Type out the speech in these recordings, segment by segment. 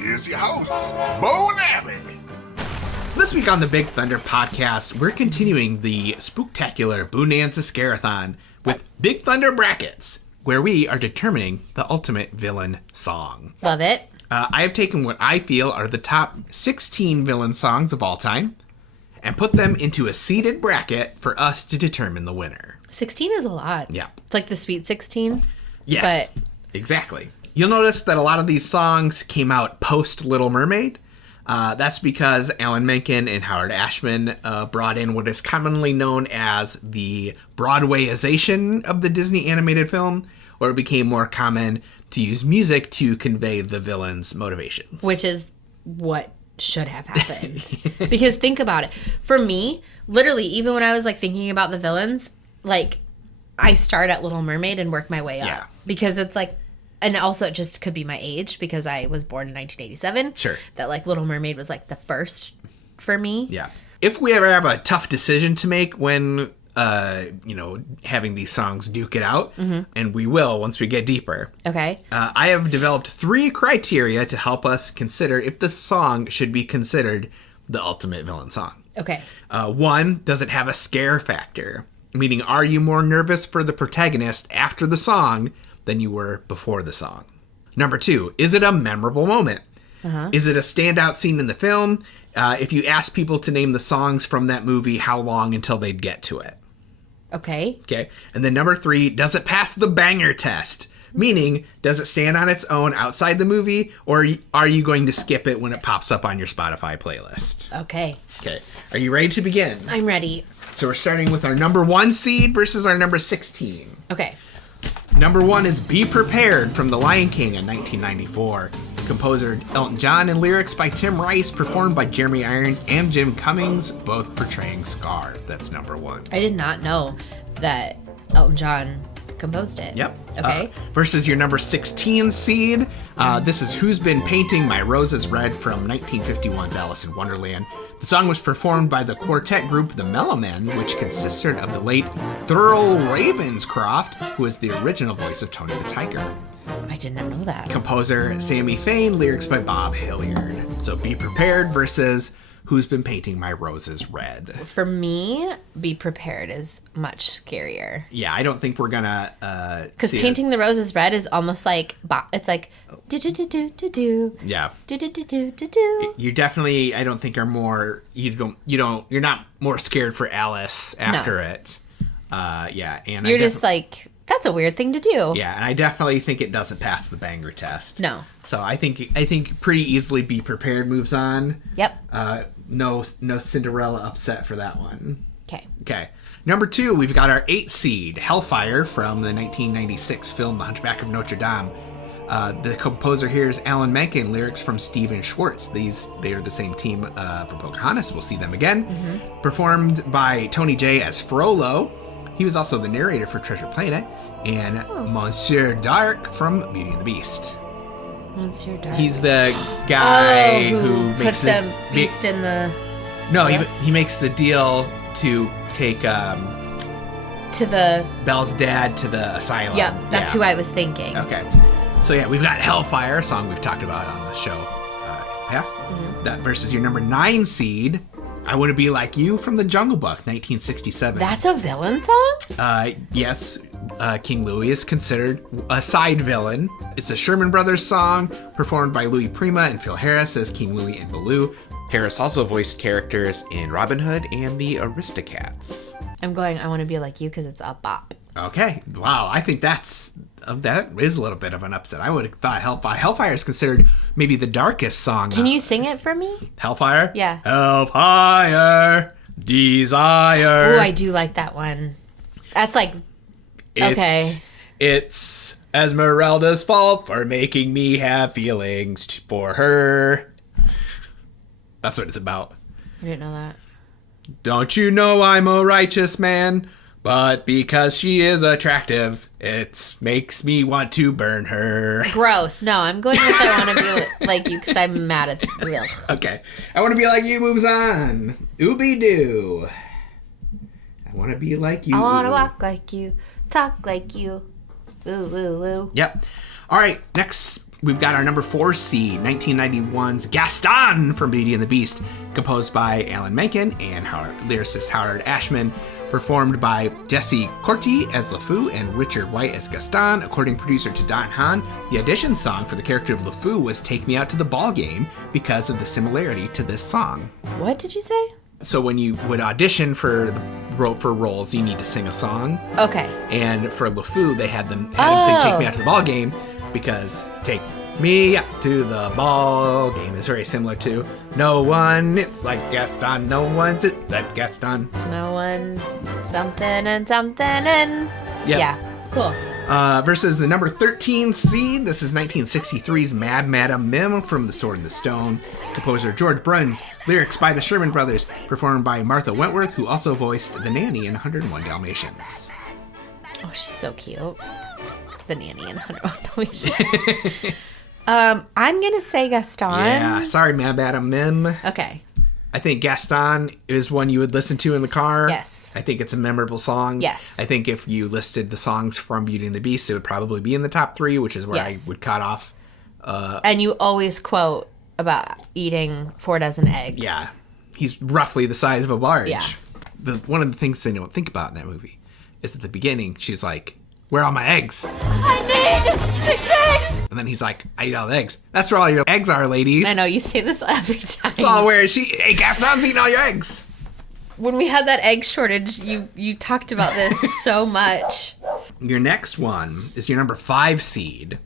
here's your hosts, BOOnanza. This week on the Big Thunder podcast, we're continuing the SPOOKtacular BOOnanza SCAREathon with Big Thunder brackets, where we are determining the ultimate villain song. Love it. I have taken what I feel are the top 16 villain songs of all time and put them into a seeded bracket for us to determine the winner. 16 is a lot. Yeah. It's like the Sweet 16. Yes, exactly. You'll notice that a lot of these songs came out post Little Mermaid. That's because Alan Menken and Howard Ashman brought in what is commonly known as the Broadwayization of the Disney animated film, where it became more common to use music to convey the villain's motivations. Which is what should have happened. Because think about it. For me, literally, even when I was like thinking about the villains, like I start at Little Mermaid and work my way up. Yeah. Because it's like, and also it just could be my age because I was born in 1987. Sure. That like Little Mermaid was like the first for me. Yeah. If we ever have a tough decision to make when, having these songs duke it out, and we will once we get deeper. Okay. I have developed 3 criteria to help us consider if the song should be considered the ultimate villain song. Okay. 1, does it have a scare factor? Meaning, are you more nervous for the protagonist after the song than you were before the song? Number 2, is it a memorable moment? Is it a standout scene in the film? If you ask people to name the songs from that movie, how long until they'd get to it? Okay. Okay. And then number 3, does it pass the banger test? Meaning, does it stand on its own outside the movie, or are you going to skip it when it pops up on your Spotify playlist? Okay. Okay. Are you ready to begin? I'm ready. So we're starting with our number 1 seed versus our number 16. Okay. Number 1 is Be Prepared from The Lion King in 1994. Composer Elton John and lyrics by Tim Rice, performed by Jeremy Irons and Jim Cummings, both portraying Scar. That's number 1. I did not know that Elton John composed it. Yep. Okay. Versus your number 16 seed. This is Who's Been Painting My Roses Red from 1951's Alice in Wonderland. The song was performed by the quartet group The Mellowmen, which consisted of the late Thurl Ravenscroft, who was the original voice of Tony the Tiger. I did not know that. Composer Sammy Fain, lyrics by Bob Hilliard. So Be Prepared versus Who's Been Painting My Roses Red. For me, Be Prepared is much scarier. Yeah, I don't think we're gonna because Painting the Roses Red is almost like it's like do do do do do do. Yeah. Do do do do do do. You definitely, I don't think, are more. You're not more scared for Alice after it. Yeah, and you're just like, that's a weird thing to do. Yeah, and I definitely think it doesn't pass the banger test. No. So I think pretty easily Be Prepared moves on. Yep. No Cinderella upset for that one. Okay. Okay. Number 2, we've got our 8 seed, Hellfire, from the 1996 film The Hunchback of Notre Dame. The composer here is Alan Menken, lyrics from Stephen Schwartz. They are the same team for Pocahontas. We'll see them again. Performed by Tony Jay as Frollo. He was also the narrator for Treasure Planet. And Monsieur Dark from Beauty and the Beast. Monsieur Dark. He's the guy who puts makes the beast in the... No, he makes the deal to take to the... Belle's dad to the asylum. Yep, that's who I was thinking. Okay. So yeah, we've got Hellfire, a song we've talked about on the show in the past. That versus your number 9 seed, I Want to Be Like You from The Jungle Book, 1967. That's a villain song? Yes. King Louis is considered a side villain. It's a Sherman Brothers song performed by Louis Prima and Phil Harris as King Louis and Baloo. Harris also voiced characters in Robin Hood and the Aristocats. I'm going, I Want to Be Like You because it's a bop. Okay. Wow. I think that is a little bit of an upset. I would have thought Hellfire is considered maybe the darkest song. Can you sing it for me? Hellfire? Yeah. Hellfire, desire. Oh, I do like that one. That's like, okay. It's Esmeralda's fault for making me have feelings for her. That's what it's about. I didn't know that. Don't you know I'm a righteous man? But because she is attractive, it makes me want to burn her. Gross. No, I'm going with I Want to Be Like You because I'm mad at real. Okay. I Want to Be Like You moves on. Ooby-doo. I want to be like you. I want to walk like you, talk like you. Woo, woo, woo. Yep. All right. Next we've got our number 4 seed, 1991's Gaston from Beauty and the Beast, composed by Alan Menken and lyricist Howard Ashman, performed by Jesse Corti as LeFou and Richard White as Gaston. According to producer to Don Hahn, the audition song for the character of LeFou was Take Me Out to the Ball Game because of the similarity to this song. What did you say? So when you would audition for roles, you need to sing a song. Okay. And for LeFou, they had him sing Take Me Out to the Ball Game because Take Me Out to the Ball Game is very similar to No One, it's like Gaston, no one's like Gaston. No one, something and something and... Yep. Yeah, cool. Versus the number 13 seed, this is 1963's Mad Madam Mim from The Sword and the Stone. Composer George Bruns, lyrics by the Sherman Brothers, performed by Martha Wentworth, who also voiced the nanny in 101 Dalmatians. Oh, she's so cute. The nanny in 101 Dalmatians. I'm going to say Gaston. Yeah, sorry, Mad Madam Mim. Okay. I think Gaston is one you would listen to in the car. Yes. I think it's a memorable song. Yes. I think if you listed the songs from Beauty and the Beast, it would probably be in the top 3, which is where I would cut off. And you always quote about eating 4 dozen eggs. Yeah. He's roughly the size of a barge. Yeah. One of the things they don't think about in that movie is at the beginning, she's like, where are my eggs? I need 6 eggs! And then he's like, I eat all the eggs. That's where all your eggs are, ladies. I know, you say this every time. That's all where hey, Gaston's eating all your eggs. When we had that egg shortage, you talked about this so much. Your next one is your number 5 seed.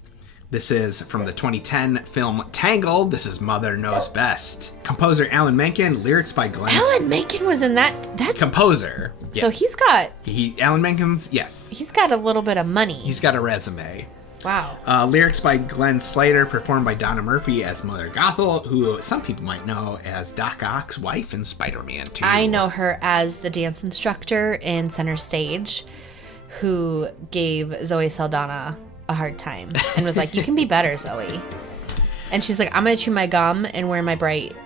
This is from the 2010 film Tangled. This is Mother Knows Best. Composer Alan Menken, lyrics by Glenn... Alan Menken was in that... Composer. So yes. he's got... Alan Menken's, yes. He's got a little bit of money. He's got a resume. Wow. Lyrics by Glenn Slater, performed by Donna Murphy as Mother Gothel, who some people might know as Doc Ock's wife in Spider-Man 2. I know her as the dance instructor in Center Stage, who gave Zoe Saldana a hard time and was like, you can be better, Zoe. And she's like, I'm going to chew my gum and wear my bright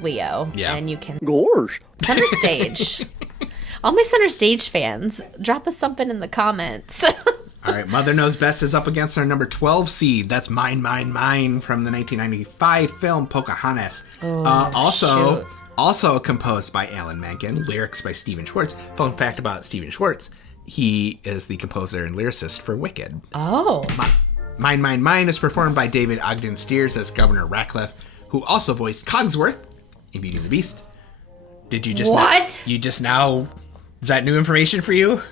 Leo. Yeah. And you can... Gorge. Center Stage. All my Center Stage fans, drop us something in the comments. All right, Mother Knows Best is up against our number 12 seed. That's Mine, Mine, Mine from the 1995 film Pocahontas. Also composed by Alan Menken, lyrics by Stephen Schwartz. Fun fact about Stephen Schwartz, he is the composer and lyricist for Wicked. Oh. Mine, Mine, Mine is performed by David Ogden Stiers as Governor Ratcliffe, who also voiced Cogsworth in Beauty and the Beast. Did you just... What? You just now... Is that new information for you?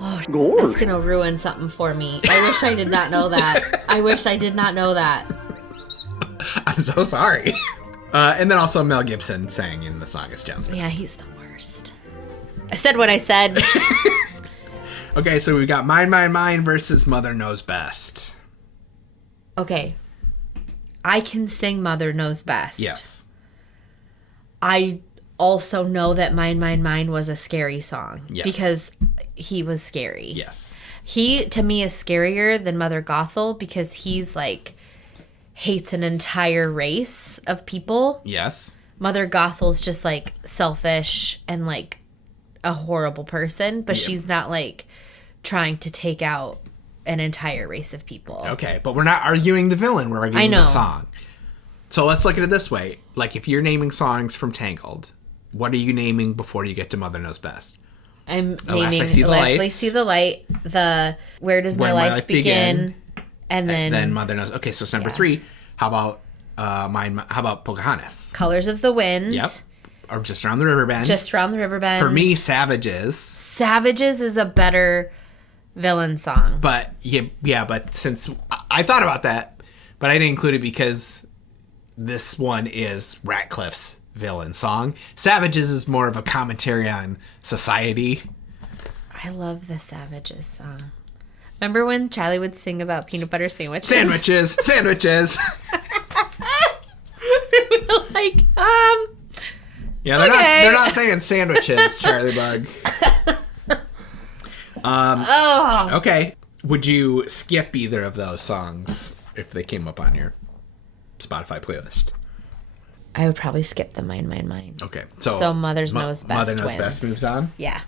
That's Gorge. going to ruin something for me. I wish I did not know that. I wish I did not know that. I'm so sorry. And then also Mel Gibson sang in the song as John Smith. Yeah, he's the worst. I said what I said. Okay, so we've got Mine, Mine, Mine versus Mother Knows Best. Okay. I can sing Mother Knows Best. Yes. I also know that Mine, Mine, Mine was a scary song. Yes. Because he was scary. Yes. He, to me, is scarier than Mother Gothel because he's like, hates an entire race of people. Yes. Mother Gothel's just like selfish and like a horrible person, but she's not like trying to take out an entire race of people. Okay, but we're not arguing the villain. We're arguing I know. the song. So let's look at it this way. Like, if you're naming songs from Tangled, what are you naming before you get to Mother Knows Best? I'm Alas, naming I See the Last I Lights. See the Light, the Where Does My Life Begin, and then Mother Knows. Okay, so it's number 3. How about how about Pocahontas? Colors of the Wind. Yep. Or Just Around the River Bend. Just Around the River Bend. For me, Savages. Savages is a better villain song. But but since I thought about that, but I didn't include it because this one is Ratcliffe's villain song. Savages is more of a commentary on society. I love the Savages song. Remember when Charlie would sing about peanut butter sandwiches? Sandwiches. Like, Yeah, they're not saying sandwiches, Charlie Bug. Okay. Would you skip either of those songs if they came up on your Spotify playlist? I would probably skip the Mine, Mine, Mine. Okay. So Mother Knows Best Mother Knows wins. Best moves on? Yeah.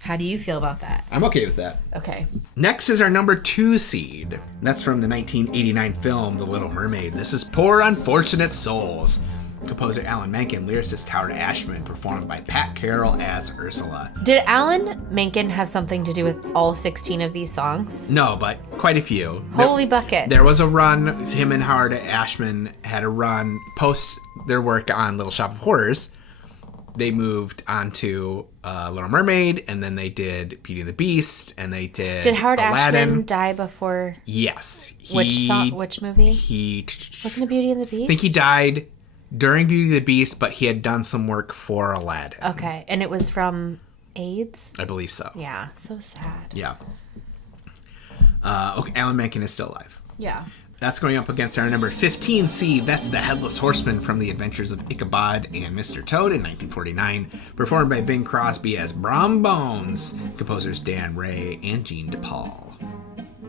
How do you feel about that? I'm okay with that. Okay. Next is our number 2 seed. That's from the 1989 film The Little Mermaid. This is Poor Unfortunate Souls. Composer Alan Menken, lyricist Howard Ashman, performed by Pat Carroll as Ursula. Did Alan Menken have something to do with all 16 of these songs? No, but quite a few. Holy buckets. There was a run, him and Howard Ashman had a run post their work on Little Shop of Horrors. They moved on to Little Mermaid, and then they did Beauty and the Beast, and they did Howard Aladdin. Ashman die before? Yes. Which movie? Wasn't it Beauty and the Beast? I think he died during Beauty and the Beast, but he had done some work for Aladdin. Okay, and it was from AIDS? I believe so. Yeah, so sad. Yeah. Okay, Alan Menken is still alive. Yeah. That's going up against our number 15 seed. That's the Headless Horseman from The Adventures of Ichabod and Mr. Toad in 1949, performed by Bing Crosby as Brom Bones, composers Dan Ray and Gene DePaul.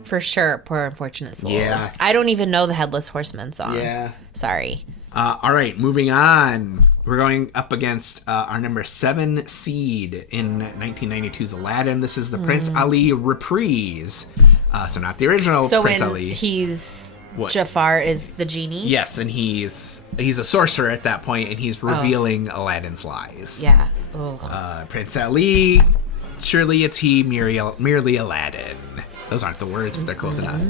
For sure, Poor Unfortunate Souls. Yeah. I don't even know the Headless Horseman song. Yeah. Sorry. All right, moving on. We're going up against our number 7 seed in 1992's Aladdin. This is the Prince Ali reprise. So not the original Prince Ali. He's... What? Jafar is the genie? Yes, and he's a sorcerer at that point, and he's revealing Aladdin's lies. Yeah. Ugh. Prince Ali, surely it's he, merely Aladdin. Those aren't the words, but they're close enough.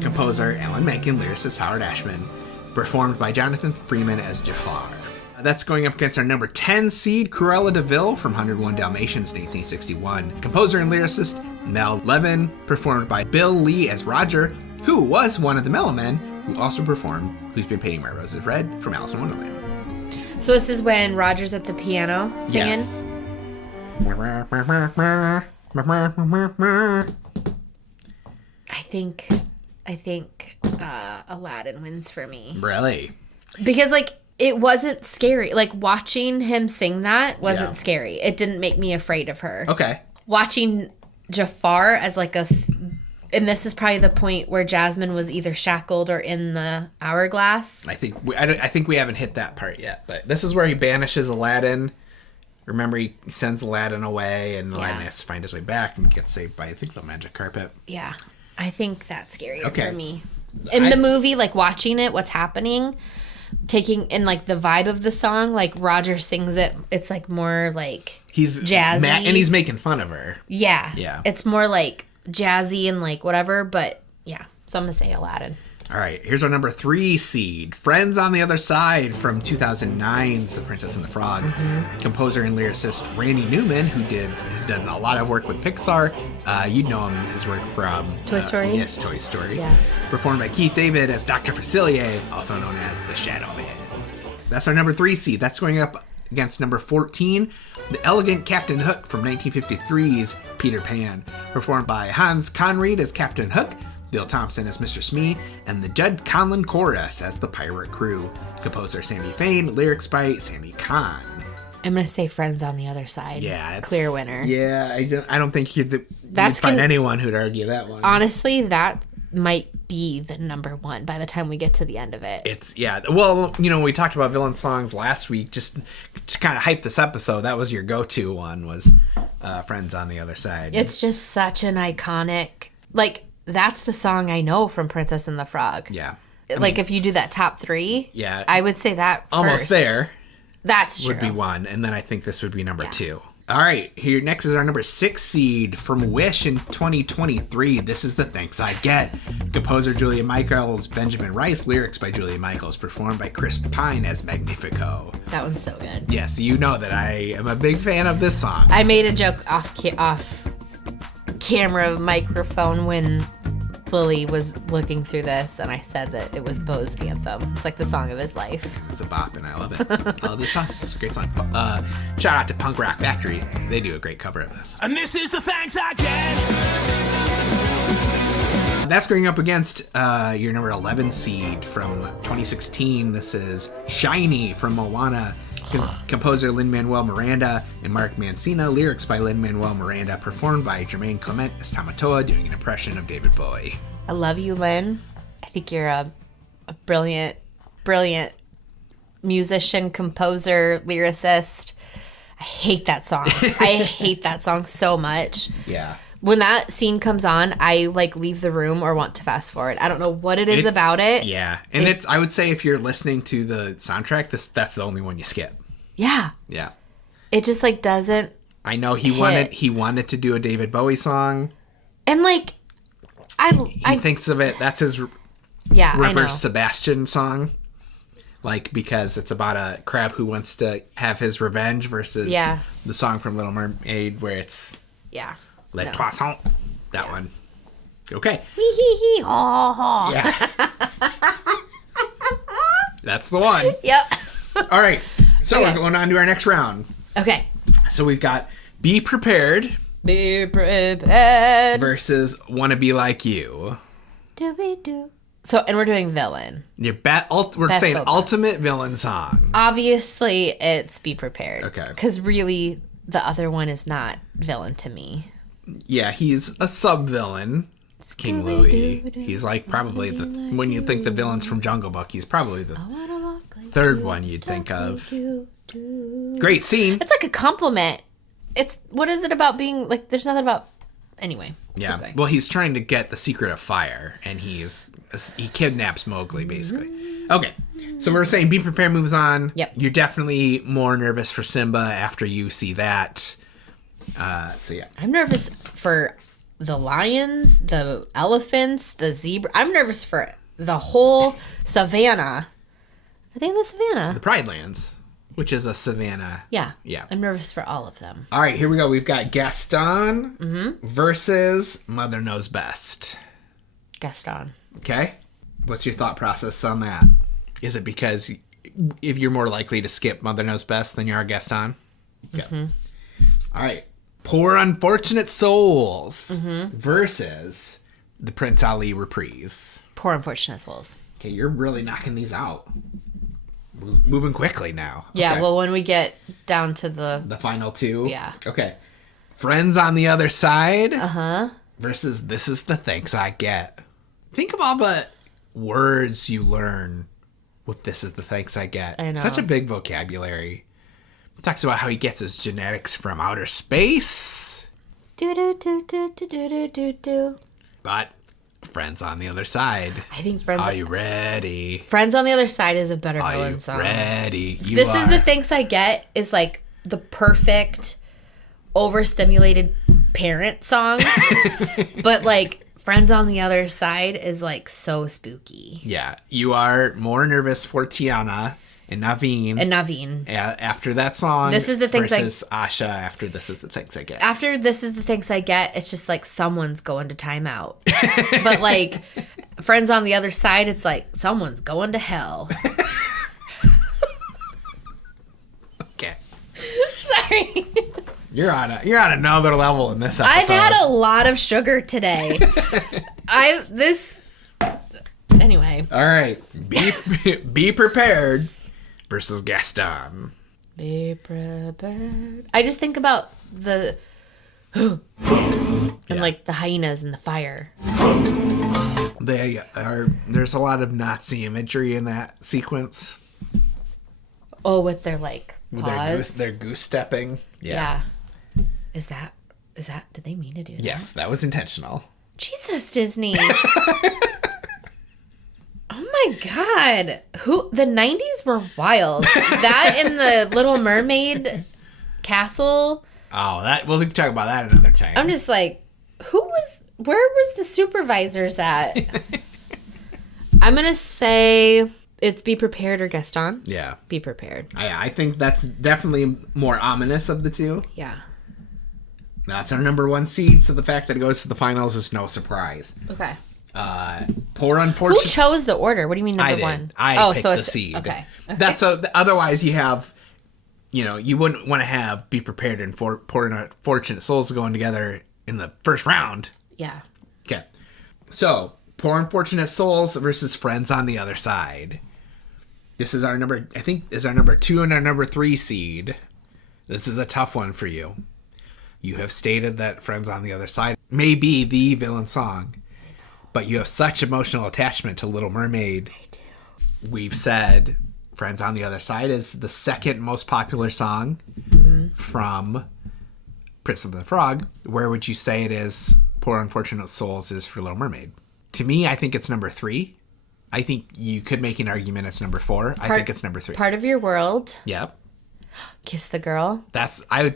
Composer Alan Menken, lyricist Howard Ashman, performed by Jonathan Freeman as Jafar. That's going up against our number 10 seed, Cruella de Vil from 101 Dalmatians, 1961. Composer and lyricist Mel Levin, performed by Bill Lee as Roger, who was one of the Mellow Men, who also performed Who's Been Painting My Roses Red from Alice in Wonderland. So this is when Roger's at the piano singing? Yes. I think Aladdin wins for me. Really? Because, like, it wasn't scary. Like, watching him sing that wasn't scary. It didn't make me afraid of her. Okay. Watching Jafar as, like, and this is probably the point where Jasmine was either shackled or in the hourglass. I think we haven't hit that part yet, but this is where he banishes Aladdin. Remember, he sends Aladdin away, and Aladdin has to find his way back and gets saved by, I think, the magic carpet. Yeah. I think that's scarier for me. In the movie, like, watching it, what's happening, taking in, like, the vibe of the song, like, Roger sings it, it's, like, more, like, he's jazzy. And he's making fun of her. Yeah. Yeah. It's more, like, jazzy and, like, whatever, but, yeah. So I'm going to say Aladdin. All right, here's our number 3 seed, Friends on the Other Side from 2009's The Princess and the Frog. Composer and lyricist Randy Newman, who has done a lot of work with Pixar. You'd know his work from Toy Story? Yes, Toy Story. Yeah. Performed by Keith David as Dr. Facilier, also known as the Shadow Man. That's our number 3 seed. That's going up against number 14, The Elegant Captain Hook from 1953's Peter Pan. Performed by Hans Conried as Captain Hook, Bill Thompson as Mr. Smee, and the Judd Conlon Chorus as the Pirate Crew. Composer Sammy Fain, lyrics by Sammy Kahn. I'm going to say Friends on the Other Side. Yeah. Clear winner. Yeah, I don't think you'd find anyone who'd argue that one. Honestly, that might be the number 1 by the time we get to the end of it. Well, we talked about villain songs last week, just to kind of hype this episode. That was your go-to one, was Friends on the Other Side. It's just such an iconic, like, that's the song I know from Princess and the Frog. Yeah. If you do that top 3, yeah, I would say that first. Almost there. That's true. Would be 1, and then I think this would be number 2. All right, here next is our number 6 seed from Wish in 2023. This is The Thanks I Get. Composer Julia Michaels, Benjamin Rice, lyrics by Julia Michaels, performed by Chris Pine as Magnifico. That one's so good. Yes, you know that I am a big fan of this song. I made a joke off camera microphone when Lily was looking through this, and I said that it was Bo's anthem. It's like the song of his life. It's a bop, and I love it. I love this song. It's a great song. Shout out to Punk Rock Factory. They do a great cover of this. And this is The Thanks I Get. That's going up against your number 11 seed from 2016. This is Shiny from Moana. Composer Lin-Manuel Miranda and Mark Mancina, lyrics by Lin-Manuel Miranda, performed by Jermaine Clement as Tamatoa, doing an impression of David Bowie. I love you, Lin. I think you're a brilliant musician, composer, lyricist. I hate that song. I hate that song so much. Yeah. When that scene comes on, I like leave the room or want to fast forward. I don't know what it is about it. Yeah. And it's I would say if you're listening to the soundtrack, that's the only one you skip. Yeah. Yeah. It just like doesn't. I know he wanted to do a David Bowie song. And like He thinks of it, that's his I know. Reverse Sebastian song. Like, because it's about a crab who wants to have his revenge versus the song from Little Mermaid where it's Les Poissons. That one. Okay. Hee hee hee haw haw. Yeah. That's the one. Yep. All right. So we're going on to our next round. Okay. So we've got Be Prepared. Be prepared. Versus Wanna Be Like You. Do. So, and we're doing villain. We're Best saying villain. ultimate villain song. Obviously, it's Be Prepared. Okay. Because really, the other one is not villain to me. Yeah, he's a sub-villain. King Louie. He's like probably when you think the villains from Jungle Book, he's probably the third one you'd think of. Great scene. It's like a compliment. What is it about being like? There's nothing about. Anyway. Yeah. Well, he's trying to get the secret of fire, and he kidnaps Mowgli basically. Okay. So we're saying Be Prepared moves on. Yep. You're definitely more nervous for Simba after you see that. So yeah. I'm nervous for the lions, the elephants, the zebra. I'm nervous for the whole savannah. Are they in the savannah? The Pride Lands, which is a savannah. Yeah. Yeah. I'm nervous for all of them. All right, here we go. We've got Gaston versus Mother Knows Best. Gaston. Okay. What's your thought process on that? Is it because if you're more likely to skip Mother Knows Best than you are Gaston? Okay. All right. Poor Unfortunate Souls versus the Prince Ali reprise. Poor Unfortunate Souls. Okay, you're really knocking these out. Moving quickly now. Yeah, Okay. well, when we get down to the final two? Yeah. Okay. Friends on the Other Side versus This Is the Thanks I Get. Think of all the words you learn with This Is the Thanks I Get. I know. Such a big vocabulary. It talks about how he gets his genetics from outer space. do. But Friends on the Other Side. I think Friends. Are you ready? Friends on the Other Side is a better Are villain you song. ready? You This are. Is the Thanks I Get is like the perfect overstimulated parent song. But like Friends on the Other Side is like so spooky. Yeah, you are more nervous for Tiana and Naveen. After that song. This Is the Things versus Asha after This Is the Things I Get. After This Is the Thanks I Get, it's just like someone's going to timeout. But like Friends on the Other Side, it's like someone's going to hell. Okay. Sorry. You're on another level in this episode. I've had a lot of sugar today. Anyway. All right. Be Prepared versus Gaston. Be prepared. I just think about the like the hyenas and the fire. There's a lot of Nazi imagery in that sequence. Oh, with their like With paws. their goose stepping. Yeah. Is that did they mean to do that? Yes, that was intentional. Jesus, Disney. Oh my God. The 90s were wild. That and the Little Mermaid castle. Oh, we'll talk about that another time. I'm just like, where was the supervisors at? I'm going to say it's Be Prepared or Gaston. Yeah. Be Prepared. I think that's definitely more ominous of the two. Yeah. That's our number one seed, so the fact that it goes to the finals is no surprise. Okay. Poor Who Unfortunate... chose the order? What do you mean number one? I picked the seed. Okay. Otherwise you have, you wouldn't want to have Be Prepared and Poor Unfortunate Souls going together in the first round. Yeah. Okay. So, Poor Unfortunate Souls versus Friends on the Other Side. This is our number 2 and our number 3 seed. This is a tough one for you. You have stated that Friends on the Other Side may be the villain song, but you have such emotional attachment to Little Mermaid. I do. We've said Friends on the Other Side is the second most popular song from Princess and the Frog. Where would you say it is? Poor Unfortunate Souls is for Little Mermaid. To me, I think it's number 3. I think you could make an argument it's number 4. I think it's number 3. Part of Your World. Yep. Kiss the Girl. That's I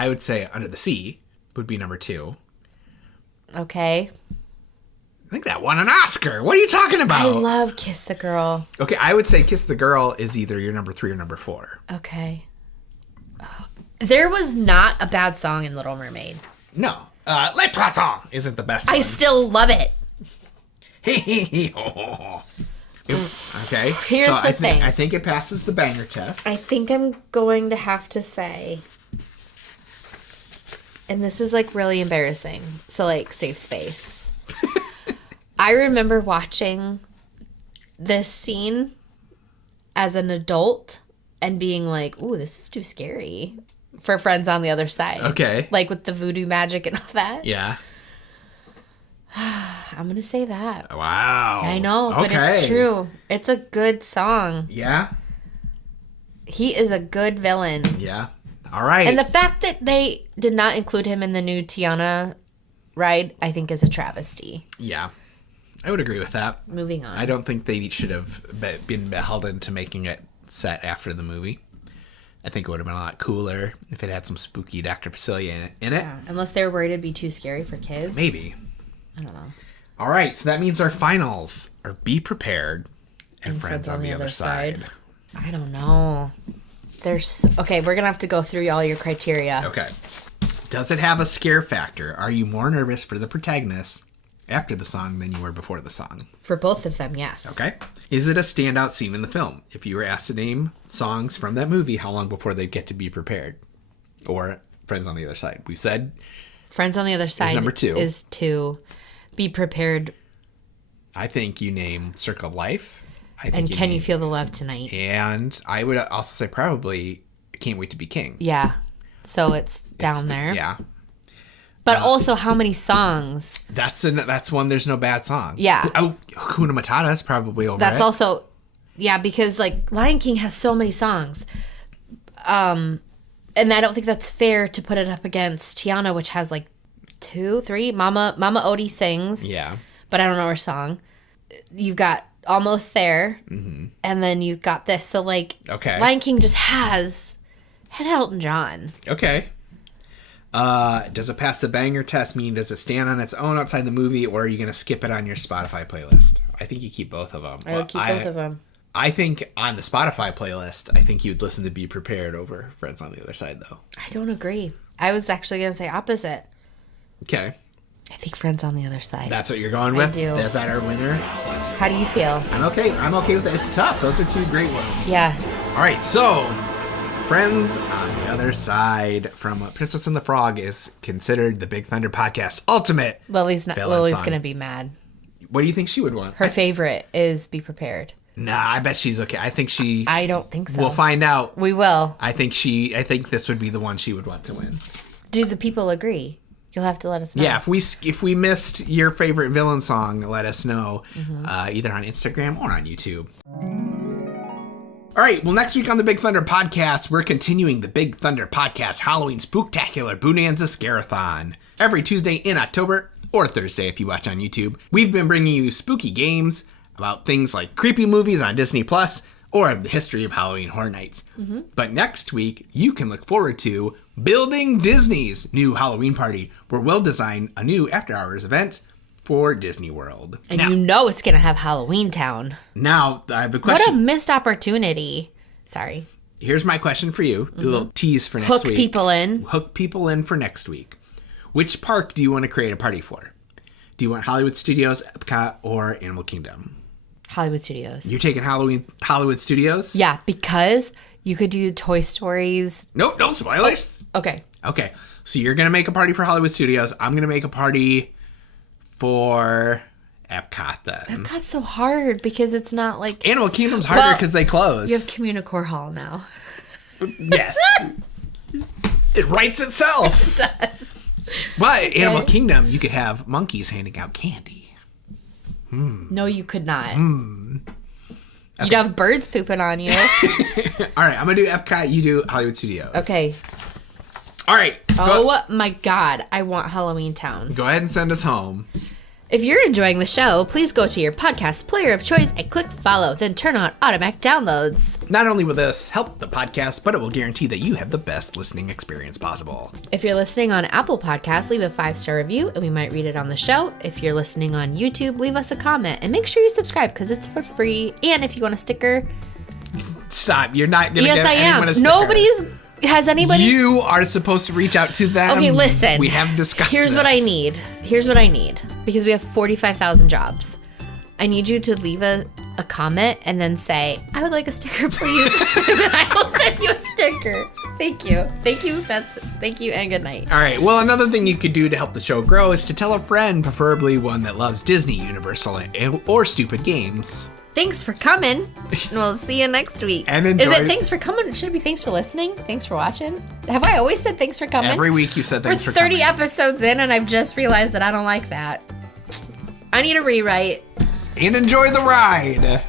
would say Under the Sea would be number 2. Okay. I think that won an Oscar. What are you talking about? I love Kiss the Girl. Okay, I would say Kiss the Girl is either your number 3 or number 4. Okay. There was not a bad song in Little Mermaid. No. Le Poisson isn't the best one. I still love it. Okay. Here's the thing. I think it passes the banger test. I think I'm going to have to say, and this is like really embarrassing, so like safe space. I remember watching this scene as an adult and being like, ooh, this is too scary for Friends on the Other Side. Okay. Like with the voodoo magic and all that. Yeah. I'm going to say that. Wow. I know, but it's true. It's a good song. Yeah. He is a good villain. Yeah. All right. And the fact that they did not include him in the new Tiana ride, I think is a travesty. Yeah. I would agree with that. Moving on. I don't think they should have been beholden to making it set after the movie. I think it would have been a lot cooler if it had some spooky Dr. Facilier in it. Yeah, unless they were worried it'd be too scary for kids. Maybe. I don't know. All right, so that means our finals are Be Prepared and Friends on the Other Side. I don't know. Okay, we're gonna have to go through all your criteria. Okay. Does it have a scare factor? Are you more nervous for the protagonist after the song than you were before the song? For both of them, yes. Okay. Is it a standout scene in the film? If you were asked to name songs from that movie, how long before they'd get to Be Prepared? Or Friends on the Other Side? We said Friends on the Other Side number 2. is 2. Be Prepared. I think you name Circle of Life. And Can You Feel the Love Tonight? And I would also say probably Can't Wait to Be King. Yeah. So it's down there. Yeah. But also, how many songs? That's one. There's no bad song. Yeah. Oh, Hakuna Matata is probably over. That's also, yeah, because like Lion King has so many songs, and I don't think that's fair to put it up against Tiana, which has like 2, 3. Mama Odie sings. Yeah. But I don't know her song. You've got Almost There, and then you've got this. So like, okay, Lion King just had Elton John. Okay. Does it pass the banger test? Meaning, does it stand on its own outside the movie, or are you going to skip it on your Spotify playlist? I think you keep both of them. I would keep both of them. I think on the Spotify playlist, I think you would listen to Be Prepared over Friends on the Other Side, though. I don't agree. I was actually going to say opposite. Okay. I think Friends on the Other Side. That's what you're going with? I do. Is that our winner? How do you feel? I'm okay with it. It's tough. Those are 2 great ones. Yeah. All right, so Friends on the Other Side from Princess and the Frog is considered the Big Thunder Podcast Ultimate. Lily's villain song. going to be mad. What do you think she would want? Her favorite is Be Prepared. Nah, I bet she's okay. I don't think so. We'll find out. We will. I think this would be the one she would want to win. Do the people agree? You'll have to let us know. Yeah, if we missed your favorite villain song, let us know either on Instagram or on YouTube. All right, well, next week on the Big Thunder Podcast, we're continuing the Big Thunder Podcast Halloween Spooktacular BOOnanza SCAREathon every Tuesday in October, or Thursday if you watch on YouTube. We've been bringing you spooky games about things like creepy movies on Disney Plus or the history of Halloween Horror Nights. But next week, you can look forward to Building Disney's new Halloween party, where we'll design a new after-hours event for Disney World. And now, you know it's going to have Halloween Town. Now, I have a question. What a missed opportunity. Sorry. Here's my question for you. A little tease for next week. Hook people in. Hook people in for next week. Which park do you want to create a party for? Do you want Hollywood Studios, Epcot, or Animal Kingdom? Hollywood Studios. You're taking Hollywood Studios? Yeah, because you could do Toy Stories. Nope, no spoilers. Oh, okay. Okay, so you're going to make a party for Hollywood Studios. I'm going to make a party for Epcot then. Epcot's so hard because it's not like... Animal Kingdom's harder because they close. You have Communicore Hall now. Yes. It writes itself. It does. But Animal Kingdom, you could have monkeys handing out candy. No, you could not. You'd have birds pooping on you. All right, I'm going to do Epcot. You do Hollywood Studios. Okay. All right. Oh my God. I want Halloween Town. Go ahead and send us home. If you're enjoying the show, please go to your podcast player of choice and click follow, then turn on automatic downloads. Not only will this help the podcast, but it will guarantee that you have the best listening experience possible. If you're listening on Apple Podcasts, leave a 5-star review and we might read it on the show. If you're listening on YouTube, leave us a comment and make sure you subscribe because it's for free. And if you want a sticker... Stop. You're not going to yes, get I am. anyone a sticker. Has anybody... You are supposed to reach out to them. Okay, listen. We have discussed Here's this. what I need. Because we have 45,000 jobs. I need you to leave a comment and then say, I would like a sticker, please. And then I will send you a sticker. Thank you. Thank you and good night. All right. Well, another thing you could do to help the show grow is to tell a friend, preferably one that loves Disney, Universal, or stupid games. Thanks for coming. And we'll see you next week. And enjoy. Is it thanks for coming? Should it be thanks for listening? Thanks for watching? Have I always said thanks for coming? Every week you said thanks We're for 30 coming. episodes in and I've just realized that I don't like that. I need a rewrite. And enjoy the ride.